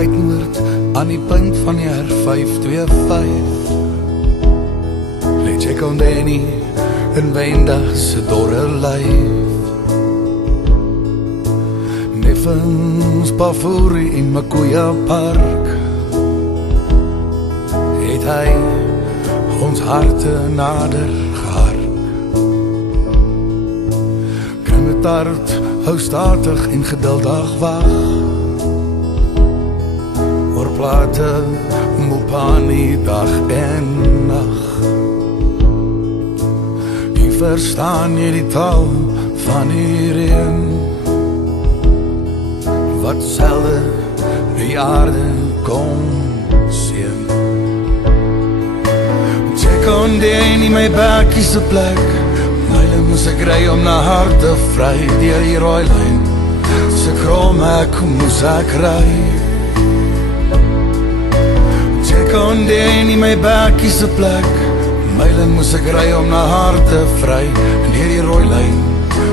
uit Noord aan die punt van die R525. Let jy kon Danny in Wyndag se dorre lyf. Neffens Pafuri in Makuya Park het hy ons harte nader gehark. Krimmetart hou statig en geduldig wag. Oorplate Mopani dag en nacht. Wie verstaan jy die taal van die reën? Wat selde die aarde kom sien. Check on Danny, my bakkie se plek. Myle moes ek ry om na harte vry. Deur die rooi lyn se krom ek moes ek ry. Check on Danny, my bakkie se plek. Myle moes ek ry om na harte vry. Deur die rooi lyn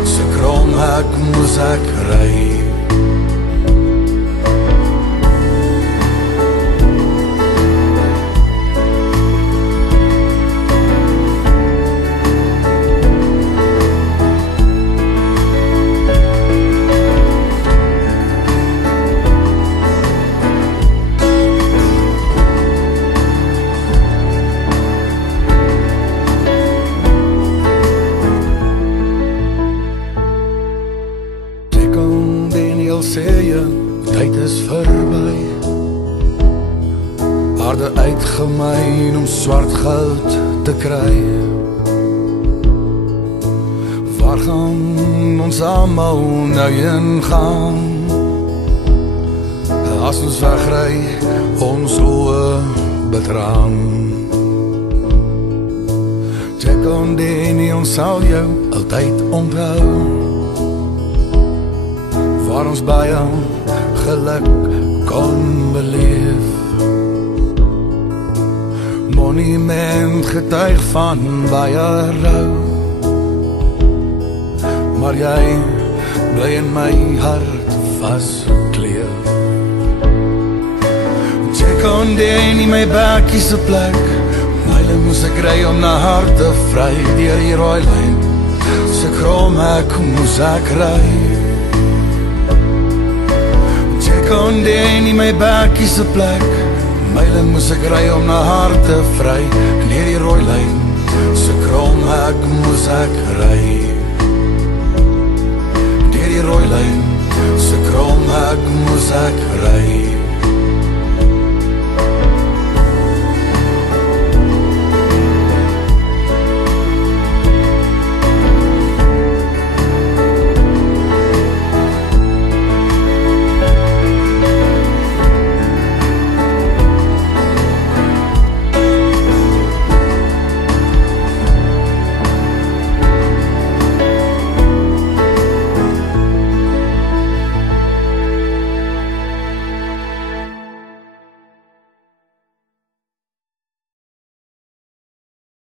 se krom ek moes ek ry. Sê jy, tyd is verby. Aarde uitgemyn om swart goud te kry. Waar gaan ons almal nou heen gaan? As ons wegry, ons oë betraan. Check on Danny, ons sal jou altyd onthou. Waar ons baie geluk kon beleef. Monument getuig van baie rou. Maar jy bly in my hart vaskleef. Check on Danny, my bakkie se plek. Myle moes ek ry om na harte vry. Deur die rooi lyn se krom ek moes ek ry. Kon Danny, my bakkie se plek. Myle moes ek ry om na harte vry. En deur die rooi lyn se krom ek moes ek ry. Deur die rooi lyn se krom ek moes ek ry.